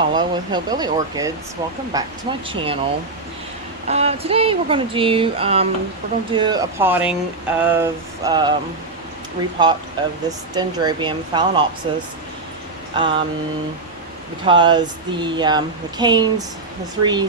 Paula with Hillbilly Orchids. Welcome back to my channel. Today we're going to do a potting of repot of this Dendrobium Phaleanopsis because the canes, the three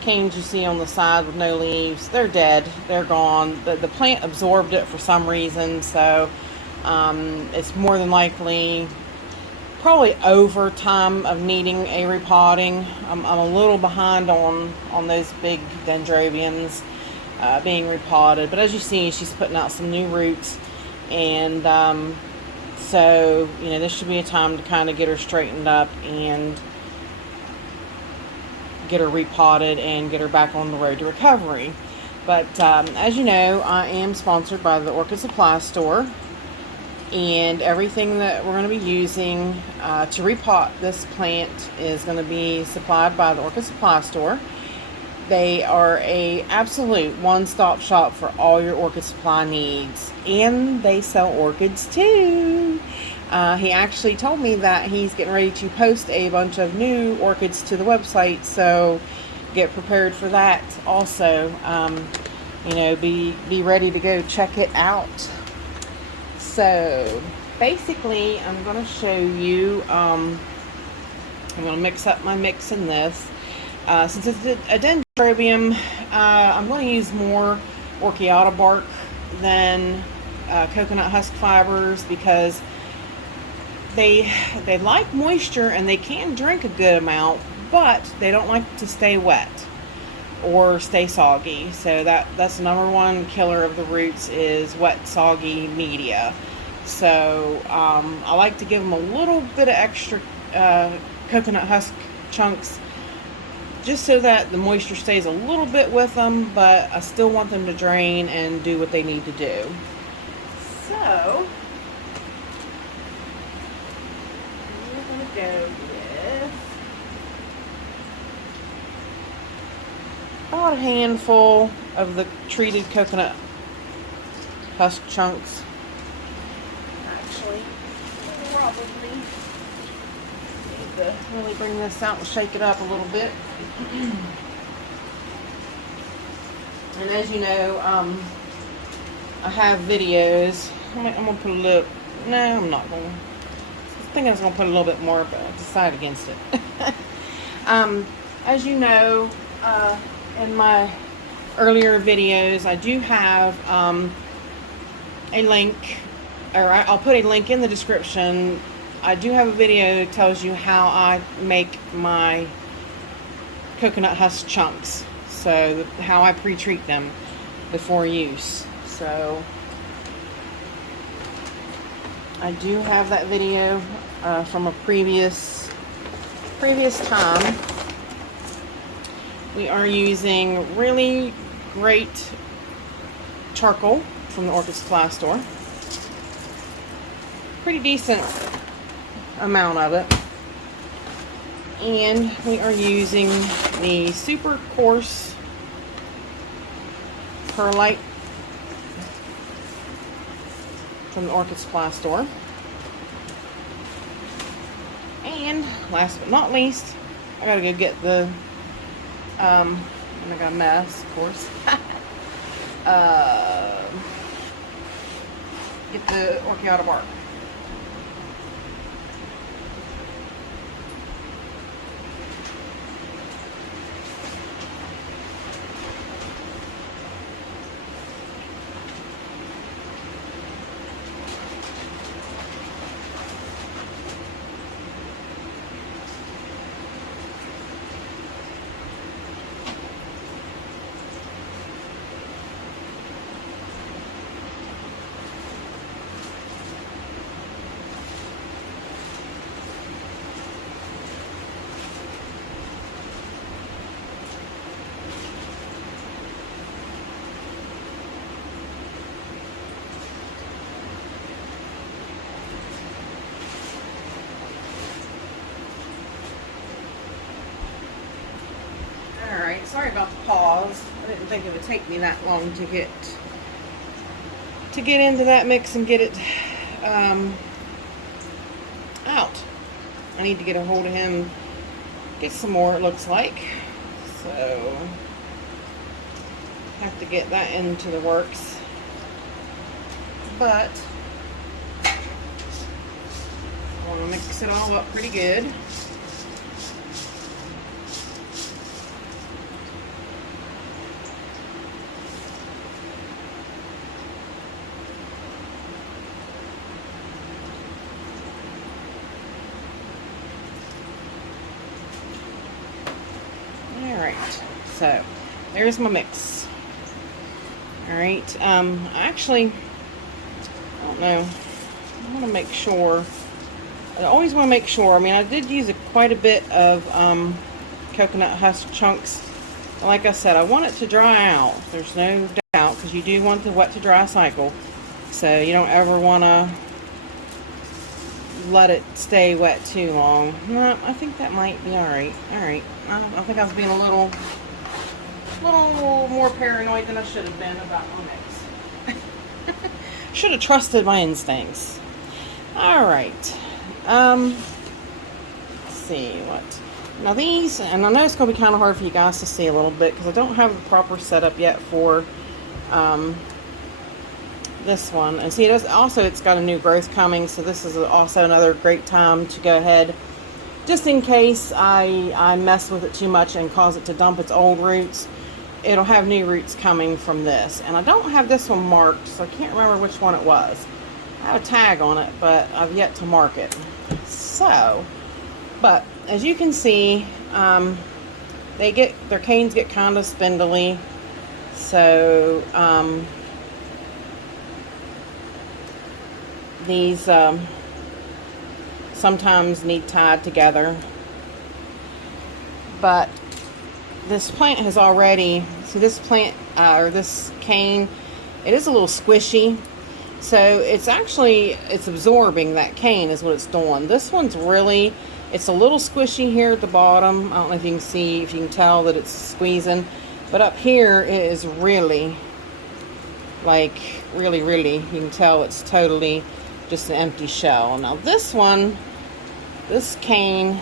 canes you see on the side with no leaves, they're dead. They're gone. The plant absorbed it for some reason, so it's more than likely probably over time of needing a repotting. I'm a little behind on those big dendrobiums being repotted, but as you see, she's putting out some new roots, and so this should be a time to kind of get her straightened up and get her repotted and get her back on the road to recovery. But as you know, I am sponsored by the Orchid Supply Store, and everything that we're going to be using to repot this plant is going to be supplied by the Orchid Supply Store. They are a absolute one-stop shop for all your orchid supply needs, and they sell orchids too. He actually told me that he's getting ready to post a bunch of new orchids to the website, so get prepared for that also. Be ready to go check it out. So basically, I'm going to show you, I'm going to mix up my mix in this. Since it's a dendrobium, I'm going to use more orchiata bark than coconut husk fibers, because they like moisture and they can drink a good amount, but they don't like to stay wet or stay soggy. So that's the number one killer of the roots, is wet, soggy media. So I like to give them a little bit of extra coconut husk chunks, just so that the moisture stays a little bit with them, but I still want them to drain and do what they need to do. So we're going to go with about a handful of the treated coconut husk chunks. Actually, probably need to really bring this out and shake it up a little bit. And as you know, I have videos. I'm going to put a little, no, I'm not going to. I think I was going to put a little bit more, but I decided against it. As you know, in my earlier videos, I do have a link, or I'll put a link in the description. I do have a video that tells you how I make my coconut husk chunks, so how I pre-treat them before use. So I do have that video from a previous time. We are using really great charcoal from the Orchid Supply Store. Pretty decent amount of it. And we are using the super coarse perlite from the Orchid Supply Store. And last but not least, I gotta go get the and I got a mess, of course. Get the orchiata bark. Sorry about the pause. I didn't think it would take me that long to get into that mix and get it out. I need to get a hold of him get some more, it looks like. So have to get that into the works. But I want to mix it all up pretty good. Alright, so there's my mix. Alright, actually, I don't know, I want to make sure, I always want to make sure, I mean, I did use quite a bit of coconut husk chunks. Like I said, I want it to dry out, there's no doubt, because you do want the wet to dry cycle, so you don't ever want to let it stay wet too long. No, I think that might be alright. Alright. I think I was being a little more paranoid than I should have been about my mix. Should have trusted my instincts. Alright. Let's see what. Now these, and I know it's going to be kind of hard for you guys to see a little bit because I don't have the proper setup yet for this one. And see, it's got a new growth coming, so this is also another great time to go ahead, just in case I mess with it too much and cause it to dump its old roots. It'll have new roots coming from this. And I don't have this one marked, so I can't remember which one it was. I have a tag on it, but I've yet to mark it. So, but as you can see, their canes get kind of spindly. So, these sometimes need tied together, but this plant has already, see this plant or this cane, it is a little squishy, so it's absorbing that cane is what it's doing. This one's really, it's a little squishy here at the bottom. I don't know if you can see, if you can tell that it's squeezing, but up here it is really, like really you can tell it's totally just an empty shell. Now this one, this cane,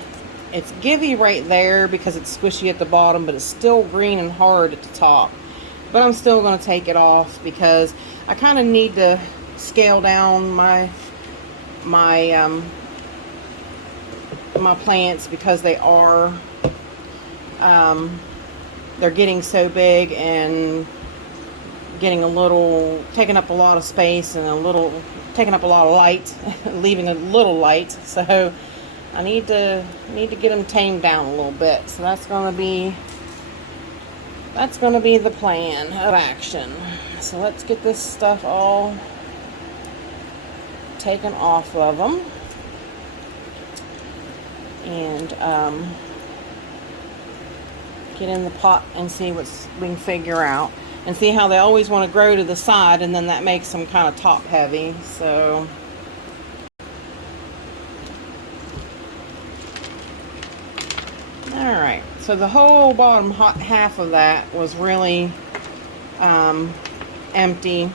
it's givey right there because it's squishy at the bottom, but it's still green and hard at the top. But I'm still going to take it off because I kind of need to scale down my plants because they are they're getting so big and getting a little, taking up a lot of space and taking up a lot of light, leaving a little light. So I need to get them tamed down a little bit. So that's going to be the plan of action. So let's get this stuff all taken off of them and get in the pot and see what we can figure out. And see how they always want to grow to the side, and then that makes them kind of top heavy. So alright, so the whole bottom half of that was really empty.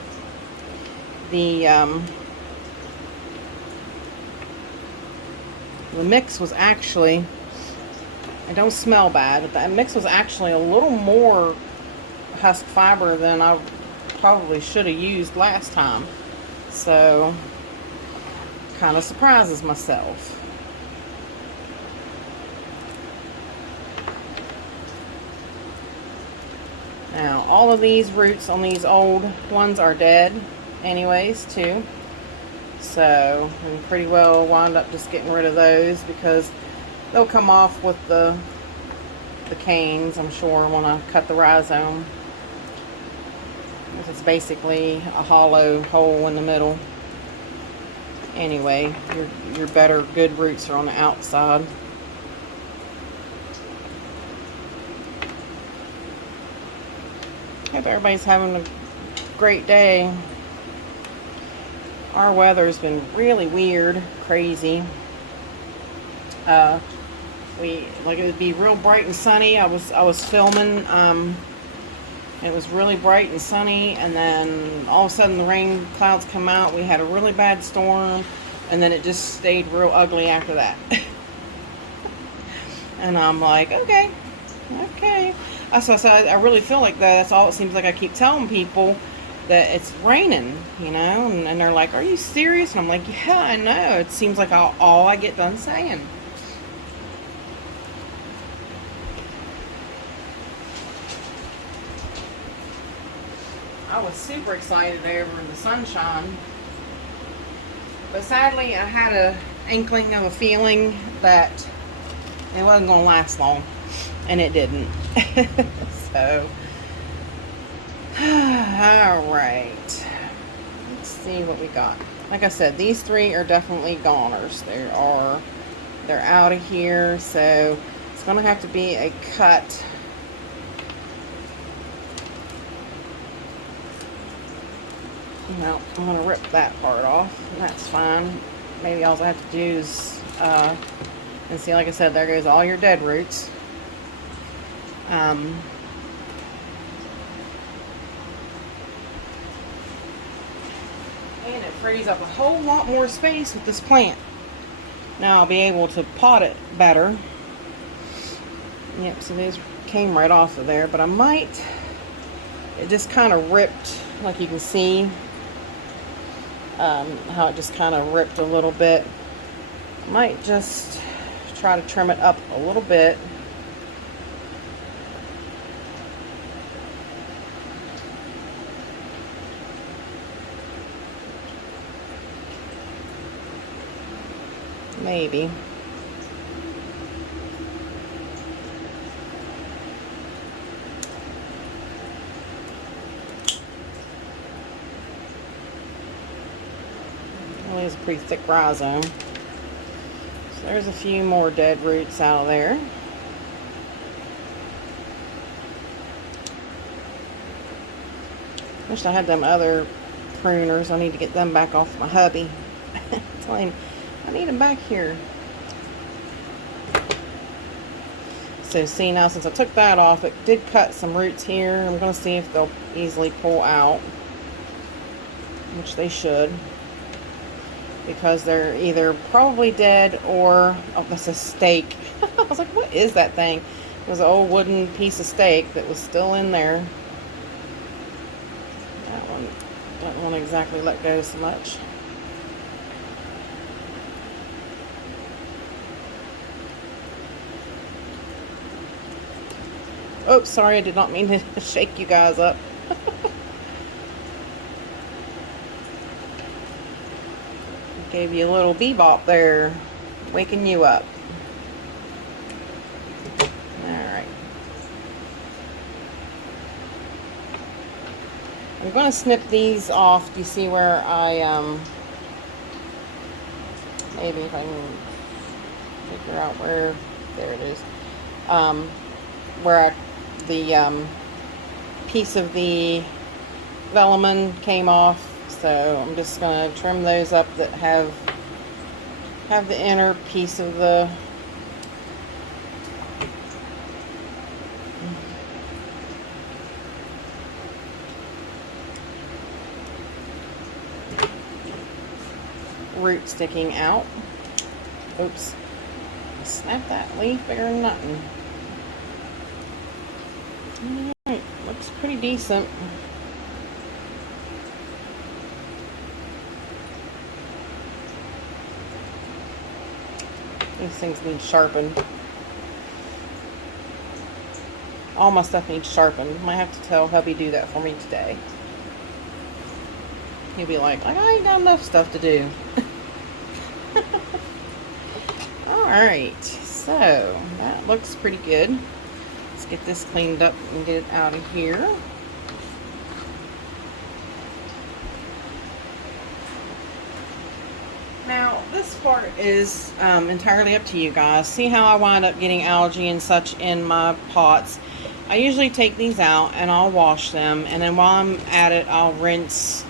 The mix was actually, it don't smell bad, but that mix was actually a little more husk fiber than I probably should have used last time. So kind of surprises myself. Now all of these roots on these old ones are dead anyways too, so we pretty well wind up just getting rid of those because they'll come off with the canes, I'm sure, when I cut the rhizome. It's basically a hollow hole in the middle. Anyway, your better good roots are on the outside. Hope everybody's having a great day. Our weather's been really weird, crazy. It would be real bright and sunny. I was filming. It was really bright and sunny, and then all of a sudden the rain clouds come out. We had a really bad storm, and then it just stayed real ugly after that. And I'm like, okay, okay. So I really feel like that's all it seems like I keep telling people, that it's raining, you know, and they're like, are you serious? And I'm like, yeah, I know. It seems like all I get done saying. I was super excited over the sunshine, but sadly I had a inkling of a feeling that it wasn't going to last long, and it didn't. So, all right, let's see what we got. Like I said, these three are definitely goners. They're out of here, so it's going to have to be a cut. No, I'm going to rip that part off, and that's fine. Maybe all I have to do is, and see, like I said, there goes all your dead roots. And it frees up a whole lot more space with this plant. Now I'll be able to pot it better. Yep, so these came right off of there, but I might, it just kind of ripped, like you can see, how it just kind of ripped a little bit. I might just try to trim it up a little bit. Maybe. Well, it's a pretty thick rhizome. So there's a few more dead roots out of there. Wish I had them other pruners. I need to get them back off my hubby. Tell him I need them back here. So see, now since I took that off, it did cut some roots here. I'm going to see if they'll easily pull out, which they should, because they're either probably dead or, oh, that's a stake. I was like, what is that thing? It was an old wooden piece of steak that was still in there. That one don't want to exactly let go so much. Oh, sorry, I did not mean to shake you guys up. Gave you a little bebop there, waking you up. Alright. I'm going to snip these off. Do you see where I, maybe if I can figure out where, there it is, where the piece of the velamen came off. So I'm just going to trim those up that have the inner piece of the root sticking out. Oops. Snap that leaf bigger than nothing. Alright, looks pretty decent. These things need sharpened. All my stuff needs sharpened. Might have to tell hubby do that for me today. He'll be like, I ain't got enough stuff to do. Alright, so that looks pretty good. Let's get this cleaned up and get it out of here. Now, this part is entirely up to you guys. See how I wind up getting algae and such in my pots. I usually take these out and I'll wash them, and then while I'm at it, I'll rinse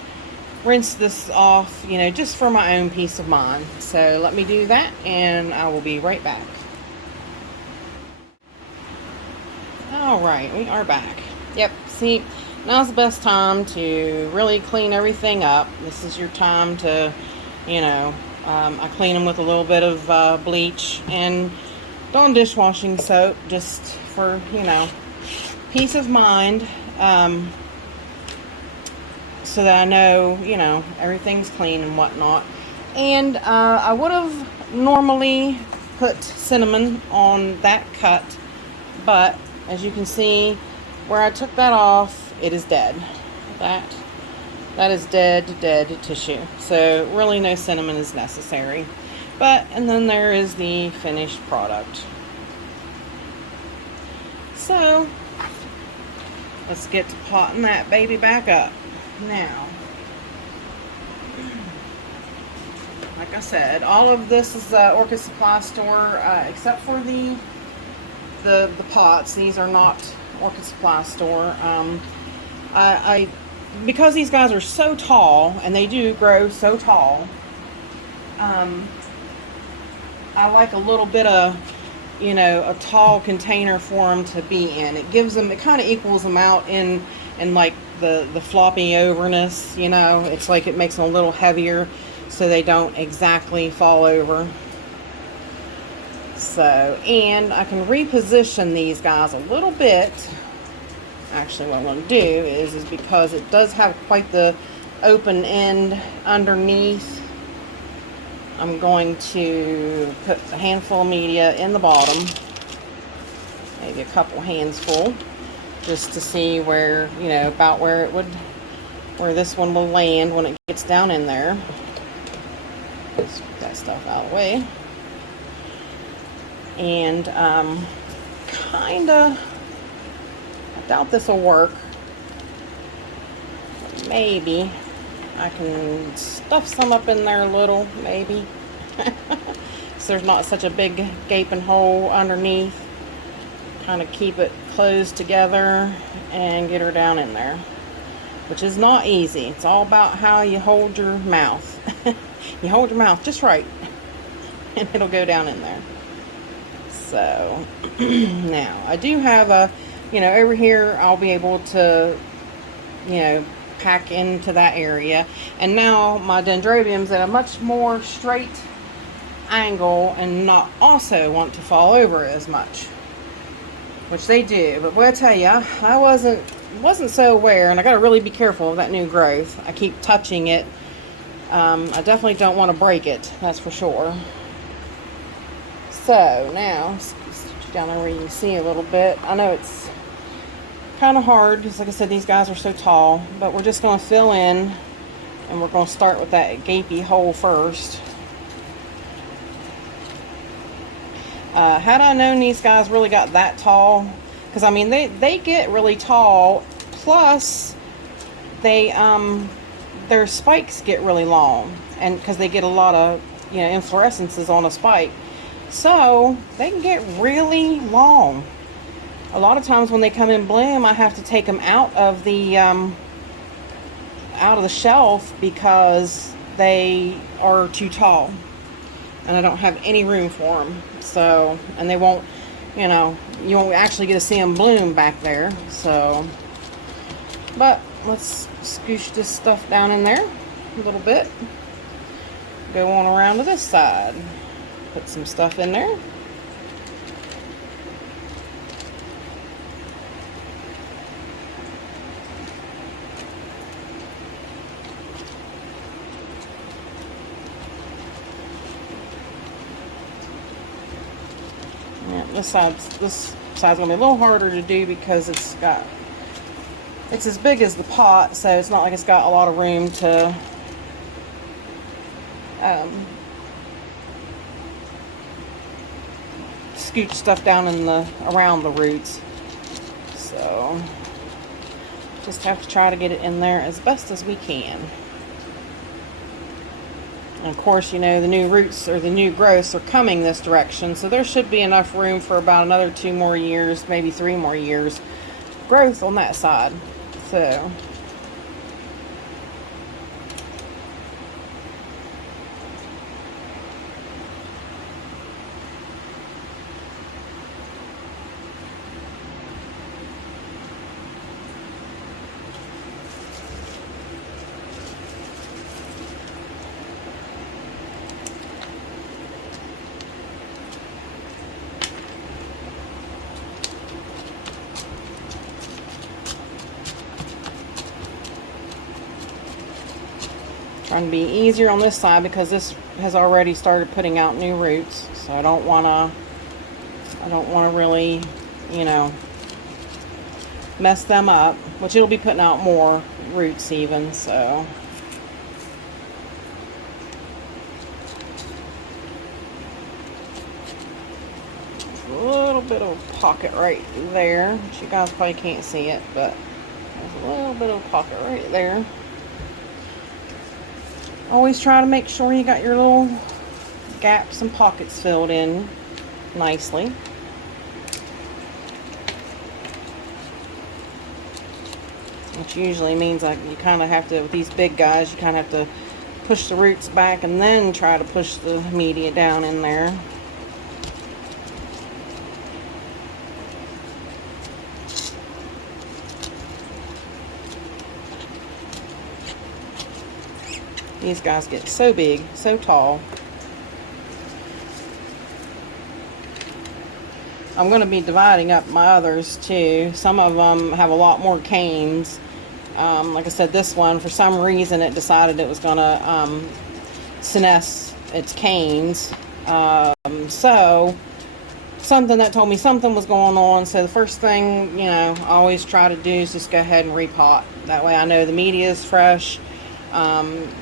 this off, you know, just for my own peace of mind. So let me do that and I will be right back. Alright, we are back. Yep, see, now's the best time to really clean everything up. This is your time to, you know, I clean them with a little bit of bleach and Dawn dishwashing soap, just for, you know, peace of mind, so that I know, you know, everything's clean and whatnot. And I would have normally put cinnamon on that cut, but as you can see, where I took that off, it is dead. That is dead tissue. So really no cinnamon is necessary. But, and then there is the finished product. So, let's get to potting that baby back up. Now, like I said, all of this is Orchid Supply Store, except for the pots. These are not Orchid Supply Store. Because these guys are so tall, and they do grow so tall, I like a little bit of, you know, a tall container for them to be in. It gives them, it kind of equals them out in like the floppy overness, you know. It's like it makes them a little heavier so they don't exactly fall over. So, and I can reposition these guys a little bit. Actually, what I'm going to do is because it does have quite the open end underneath, I'm going to put a handful of media in the bottom, maybe a couple hands full, just to see where, you know, about where it would, where this one will land when it gets down in there. Let's get that stuff out of the way. And kinda, I doubt this will work. But maybe I can stuff some up in there a little, maybe. So there's not such a big gaping hole underneath. Kind of keep it closed together and get her down in there, which is not easy. It's all about how you hold your mouth. You hold your mouth just right and it'll go down in there. So now I do have a, you know, over here I'll be able to, you know, pack into that area. And now my dendrobiums at a much more straight angle and not also want to fall over as much, which they do. But boy, I tell you, I wasn't so aware, and I got to really be careful of that new growth. I keep touching it. I definitely don't want to break it, that's for sure. So now, down there where you can see a little bit. I know it's kind of hard because, like I said, these guys are so tall, but we're just going to fill in, and we're going to start with that gapy hole first. Had I known these guys really got that tall, because I mean they get really tall, plus they their spikes get really long, and because they get a lot of, you know, inflorescences on a spike, so they can get really long. A lot of times when they come in bloom, I have to take them out of the shelf because they are too tall and I don't have any room for them. So, and they won't, you know, you won't actually get to see them bloom back there. So, but let's scoosh this stuff down in there a little bit. Go on around to this side. Put some stuff in there. Yeah, this side's gonna be a little harder to do because it's as big as the pot, so it's not like it's got a lot of room to scooch stuff down in around the roots. So just have to try to get it in there as best as we can. And of course, you know, the new roots or the new growths are coming this direction, so there should be enough room for about another 2 more years, maybe 3 more years growth on that side. So trying to be easier on this side because this has already started putting out new roots. So I don't want to really, you know, mess them up, which it'll be putting out more roots even, so. A little bit of a pocket right there, which you guys probably can't see it, but there's a little bit of a pocket right there. Always try to make sure you got your little gaps and pockets filled in nicely. Which usually means like you kind of have to, with these big guys, you kind of have to push the roots back and then try to push the media down in there. These guys get so big, so tall. I'm going to be dividing up my others too. Some of them have a lot more canes. Like I said, this one, for some reason, it decided it was going to senesce its canes. So, something that told me something was going on. So the first thing, you know, I always try to do is just go ahead and repot. That way I know the media is fresh.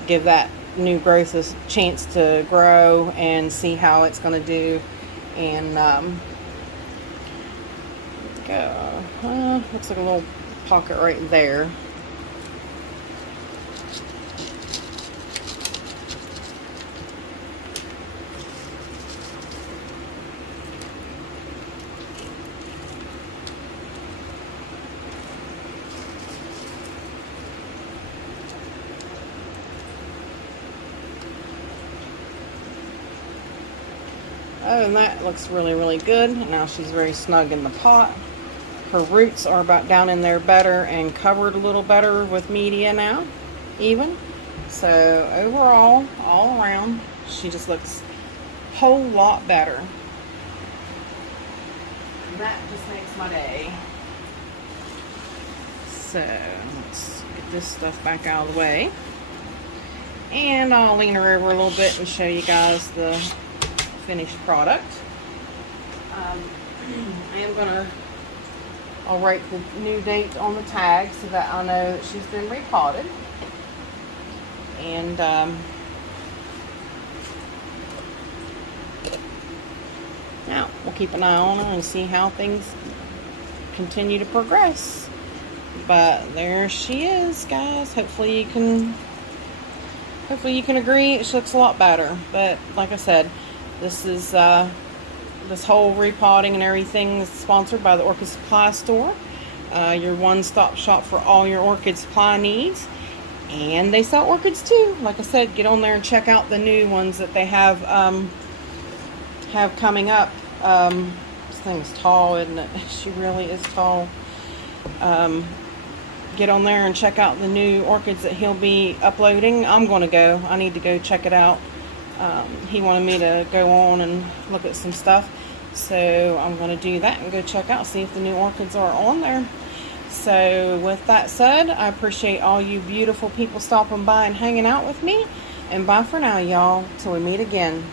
Give that new growth a chance to grow and see how it's going to do. And looks like a little pocket right there. Other than that, it looks really, really good. Now she's very snug in the pot. Her roots are about down in there better and covered a little better with media now, even. So overall, all around, she just looks a whole lot better. And that just makes my day. So let's get this stuff back out of the way. And I'll lean her over a little bit and show you guys the finished product. I'll write the new date on the tag so that I know that she's been repotted. And now we'll keep an eye on her and see how things continue to progress. But there she is, guys. Hopefully you can agree she looks a lot better. But like I said, this is this whole repotting and everything is sponsored by the Orchid Supply Store, your one-stop shop for all your orchid supply needs. And they sell orchids too. Like I said, get on there and check out the new ones that they have coming up. This thing is tall, isn't it? She really is tall. Get on there and check out the new orchids that he'll be uploading. I'm going to go. I need to go check it out. He wanted me to go on and look at some stuff, so I'm going to do that and go check out, see if the new orchids are on there. So with that said, I appreciate all you beautiful people stopping by and hanging out with me, and bye for now, y'all, till we meet again.